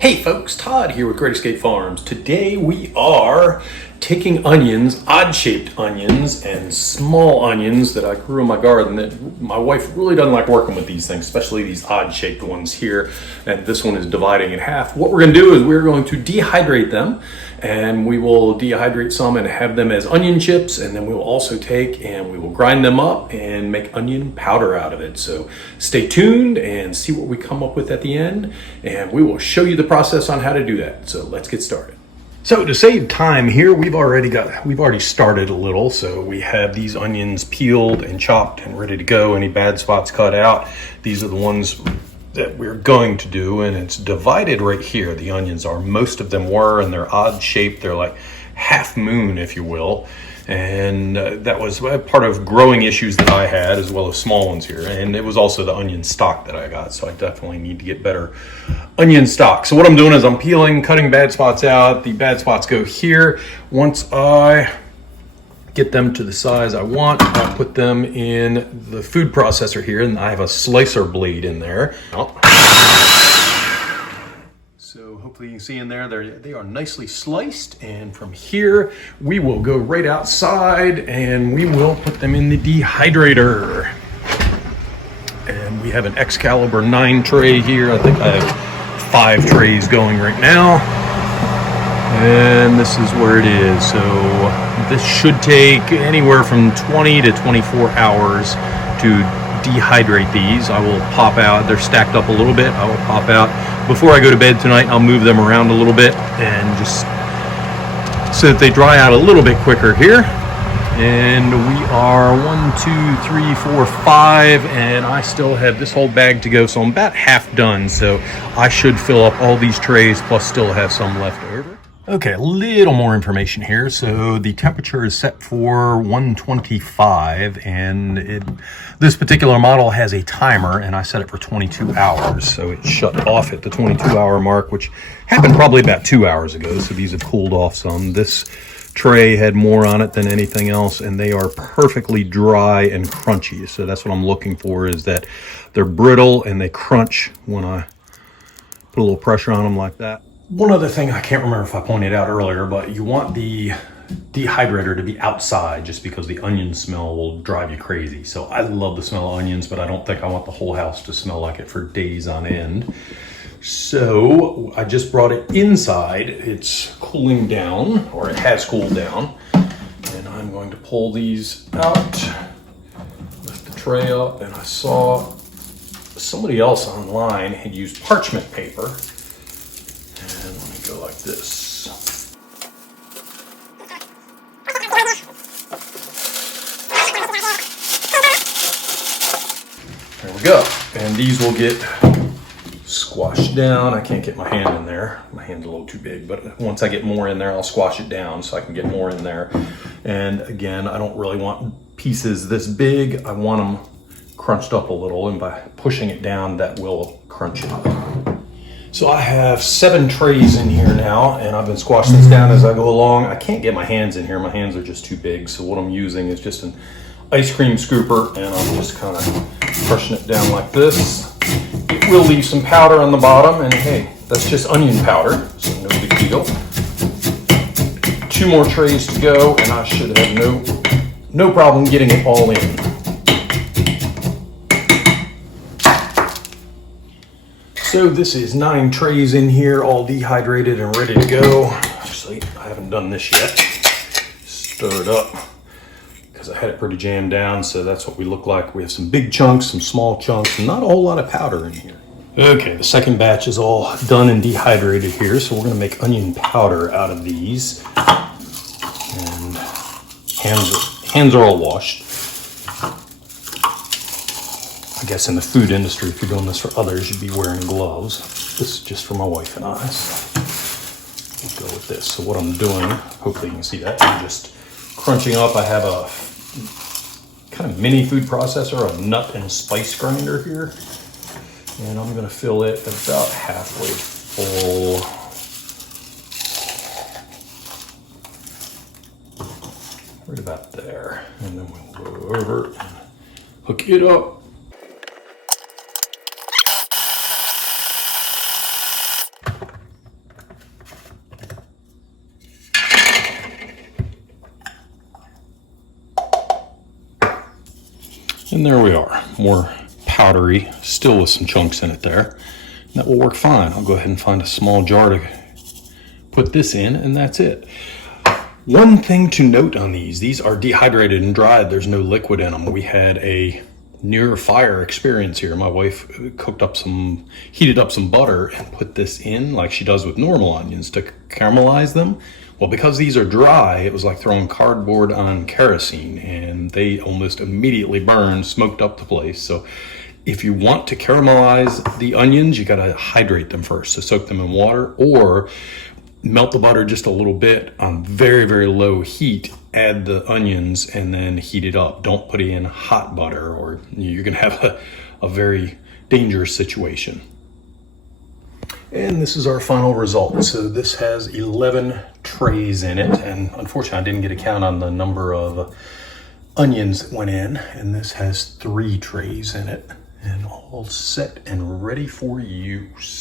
Hey folks, Todd here with Great Escape Farms. Today we are taking onions, odd-shaped onions and small onions that I grew in my garden. That my wife really doesn't like working with these things, especially these odd-shaped ones here. And this one is dividing in half. What we're going to do is we're going to dehydrate them, and we will dehydrate some and have them as onion chips, and then we will also take and we will grind them up and make onion powder out of it. So stay tuned and see what we come up with at the end, and we will show you the process on how to do that. So let's get started. So to save time here, we've already started a little. So we have these onions peeled and chopped and ready to go. Any bad spots cut out. These are the ones that we're going to do, and it's divided right here. The onions are, most of them were, and they're odd shaped. They're like half moon, if you will. And that was part of growing issues that I had, as well as small ones here. And it was also the onion stock that I got. So I definitely need to get better onion stock. So what I'm doing is I'm peeling, cutting bad spots out. The bad spots go here. Once I get them to the size I want, I'll put them in the food processor here. And I have a slicer blade in there. So hopefully you can see in there, they are nicely sliced. And from here, we will go right outside and we will put them in the dehydrator. And we have an Excalibur 9 tray here. I think I have 5 trays going right now. And this is where it is. So this should take anywhere from 20 to 24 hours to dehydrate these. I will pop out, they're stacked up a little bit. I will pop out before I go to bed tonight. I'll move them around a little bit and just so that they dry out a little bit quicker here. And we are 1, 2, 3, 4, 5, and I still have this whole bag to go, so I'm about half done. So I should fill up all these trays, plus still have some left over. Okay, a little more information here. So the temperature is set for 125, and this particular model has a timer, and I set it for 22 hours. So it shut off at the 22-hour mark, which happened probably about 2 hours ago. So these have cooled off some. This tray had more on it than anything else, and they are perfectly dry and crunchy. So that's what I'm looking for, is that they're brittle and they crunch when I put a little pressure on them like that. One other thing, I can't remember if I pointed out earlier, but you want the dehydrator to be outside, just because the onion smell will drive you crazy. So I love the smell of onions, but I don't think I want the whole house to smell like it for days on end. So I just brought it inside. It's cooling down, or it has cooled down. And I'm going to pull these out, lift the tray up, and I saw somebody else online had used parchment paper. And let me go like this. There we go. And these will get squashed down. I can't get my hand in there. My hand's a little too big, but once I get more in there, I'll squash it down so I can get more in there. And again, I don't really want pieces this big. I want them crunched up a little, and by pushing it down, that will crunch it up. So I have 7 trays in here now, and I've been squashing this down as I go along. I can't get my hands in here. My hands are just too big. So what I'm using is just an ice cream scooper, and I'm just kind of crushing it down like this. It will leave some powder on the bottom, and hey, that's just onion powder, so no big deal. 2 more trays to go, and I should have no problem getting it all in. So this is 9 trays in here, all dehydrated and ready to go. Actually, I haven't done this yet. Stir it up, because I had it pretty jammed down, so that's what we look like. We have some big chunks, some small chunks, and not a whole lot of powder in here. Okay, the second batch is all done and dehydrated here, so we're gonna make onion powder out of these. And hands are all washed. I guess in the food industry, if you're doing this for others, you'd be wearing gloves. This is just for my wife and I, so we'll go with this. So what I'm doing, hopefully you can see that, I'm just crunching up. I have a kind of mini food processor, a nut and spice grinder here. And I'm gonna fill it about halfway full. Right about there. And then we'll go over and hook it up. And there we are, more powdery, still with some chunks in it there. That will work fine. I'll go ahead and find a small jar to put this in, and that's it. One thing to note on these are dehydrated and dried. There's no liquid in them. We had a near fire experience here. My wife heated up some butter and put this in like she does with normal onions to caramelize them. Well, because these are dry, it was like throwing cardboard on kerosene, and they almost immediately burned, smoked up the place. So if you want to caramelize the onions, you gotta hydrate them first. So soak them in water, or melt the butter just a little bit on very, very low heat, add the onions, and then heat it up. Don't put in hot butter, or you're gonna have a very dangerous situation. And this is our final result. So this has 11 trays in it, and unfortunately I didn't get a count on the number of onions that went in, and this has 3 trays in it, and all set and ready for use.